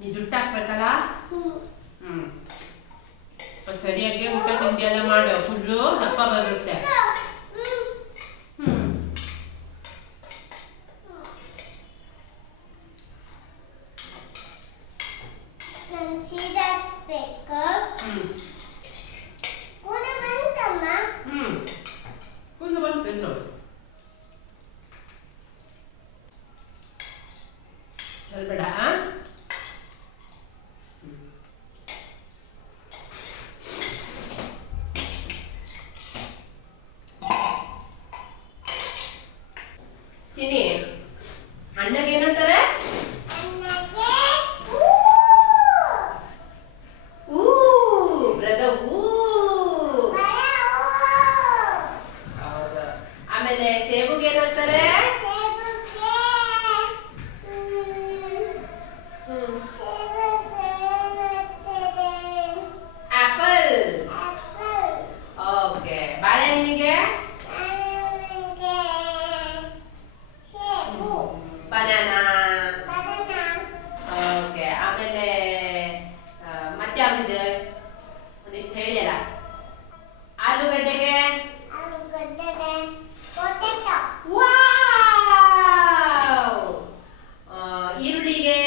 ನೀ ಜುಟ್ಟು ಹಾಕ್ಬೇಕಲ್ಲ. ಹ್ಮ್ ಸರಿಯಾಗಿ ಊಟ ತಿಂಡಿ ಎಲ್ಲ ಮಾಡು, ಫುಲ್ಲು ದಪ್ಪ ಬರುತ್ತೆ. ಹ್ಮ್ ಕೂದಲು ಬಂತು ನೋಡು. ಚಲ್ಬೇಡ. ಚಿನಿ ಅಣ್ಣಗೆ ಏನಂತಾರೆ? ಬ್ರದರ್ ಹೌದು. ಆಮೇಲೆ ಸೇಬುಗೆ ಏನಂತಾರೆ? ಆಪಲ್. ಓಕೆ. ಬಾಳೆಹಣ್ಣಿಗೆ ಬನಾನಾ. ಓಕೆ. ಆಮೇಲೆ ಮತ್ತೆ ಯಾವ್ದಿದೆ ಒಂದಿಷ್ಟು ಹೇಳಿಯಲ್ಲ. ಆಲೂಗಡ್ಡೆಗೆ ಈರುಳ್ಳಿಗೆ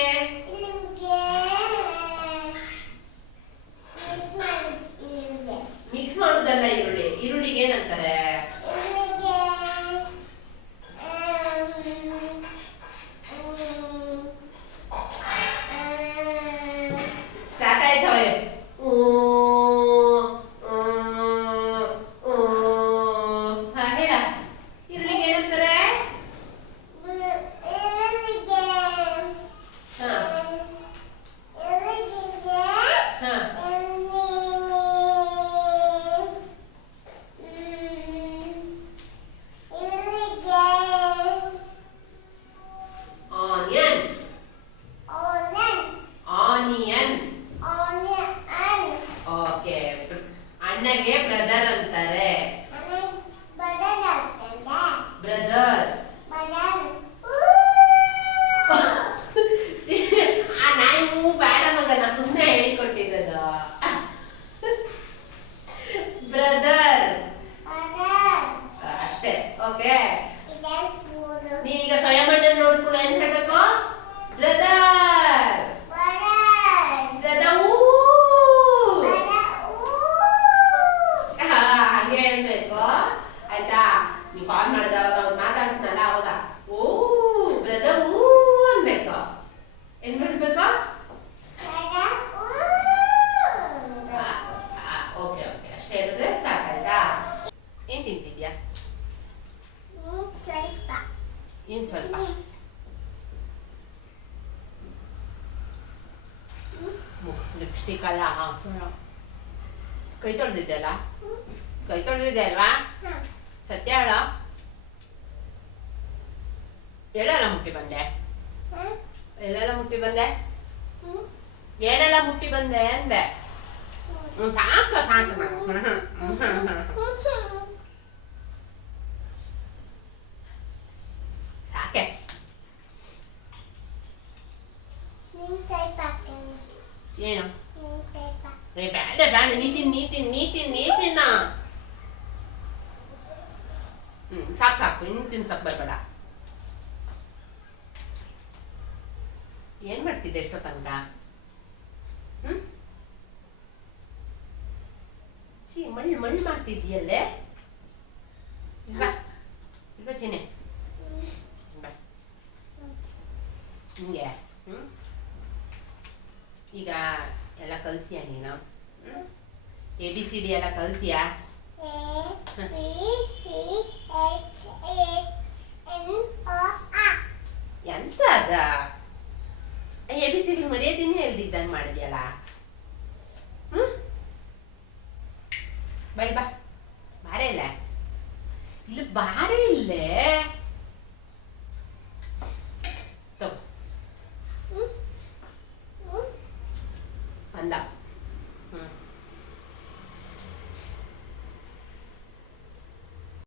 ಮಿಕ್ಸ್ ಮಾಡುದಲ್ಲ. ಈರುಳ್ಳಿಗೆ ಏನಂತಾರೆ? ಸ್ಟಾರ್ಟ್ ಆಯ್ತು. ಹೇಳ. ಈರುಳ್ಳಿಗೆ ಏನಂತಾರೆ? ಆನಿಯನ್. ಓಕೆ. ಅಣ್ಣಗೆ ಬ್ರದರ್ ಅಂತಾರೆ. ಬ್ರದರ್. ನಾನು ಬೇಡ ಮಗ, ನಾ ಸುಮ್ಮನೆ ಹೇಳಿಕೊಟ್ಟಿದ್ದು. ಬ್ರದರ್ ಅಷ್ಟೇ. ಓಕೆ. ನೀವೀಗ ಸ್ವಯಂ ನೋಡ್ಕೊಳ್ಳೋ ಏನ್ ಹೇಳ್ಬೇಕು? ಬ್ರದರ್. ಹಂಗೆ ಹೇಳ್ಬೇಕು ಆಯ್ತಾ? ನೀವು ಕಾಲ್ ಮಾಡಿದವಾಗ ಅವ್ನು ಮಾತಾಡ್ತಾನಲ್ಲ ಅವಾಗ ಓ ಬ್ರದರ್ ಅನ್ಬೇಕು. ಏನ್ ಮಾಡ್ಬೇಕು? Okay okay. ಅಷ್ಟೇ ಹೇಳಿದ್ರೆ ಸಾಕಾಯ್ತಾ? ಏನ್ ತಿಂತಿದ್ಯಾ? ಏನ್ ಸ್ವಲ್ಪ? ಲಿಪ್ಸ್ಟಿಕ್ ಅಲ್ಲ ಹಾಕೋಣ. ಕೈ ತೊಳೆದಿದ್ದೆ ಅಲ್ಲ? ಕೈ ತೊಳೆದಿದ್ದೆ ಅಲ್ವಾ? ಸತ್ಯ ಹೇಳ. ಎಲ್ಲೆಲ್ಲ ಮುಟ್ಟಿ ಬಂದೆ? ಎಲ್ಲೆಲ್ಲ ಮುಟ್ಟಿ ಬಂದೆ? ಏನೆಲ್ಲ ಮುಟ್ಟಿ ಬಂದೆ ಅಂದೆ. ಸಾಕು ಸಾಕು. ಸಾಕೆ. ಏನು? ಬೇಡ ಬೇಡ. ನೀತಿನ ಸಾಕು ಸಾಕು. ಇನ್ನು ತಿನ್ಸಕ್ ಬರ್ಬೇಡ. ಏನ್ ಮಾಡ್ತಿದ್ದೆ ಎಷ್ಟೋ ತನಕ? ಮಣ್ಣು ಮಾಡ್ತಿದ್ದೀಯಲ್ಲೇ? ಇಲ್ವಾ ಇಲ್ವಾ ಚಿನ್ನೆ? ಹಿಂಗೆ ಈಗ ಎಲ್ಲ ಕಲ್ತೀಯ ನೀನು? ABCD ಎಲ್ಲ ಕಲ್ತೀಯ? ಎಂತ ಅದ ABCD ಮರ್ಯಾದಿನೇ ಹೇಳ್ದಿದ್ದಂಗೆ ಮಾಡಿದ್ಯಲ್ಲ. ಬೈ ಬಾ. ಬಾರೆ ಇಲ್ಲ. ಇಲ್ಲಿ ಬಾರೆ ಇಲ್ಲೇ. ತಗೋ ಬಂದ.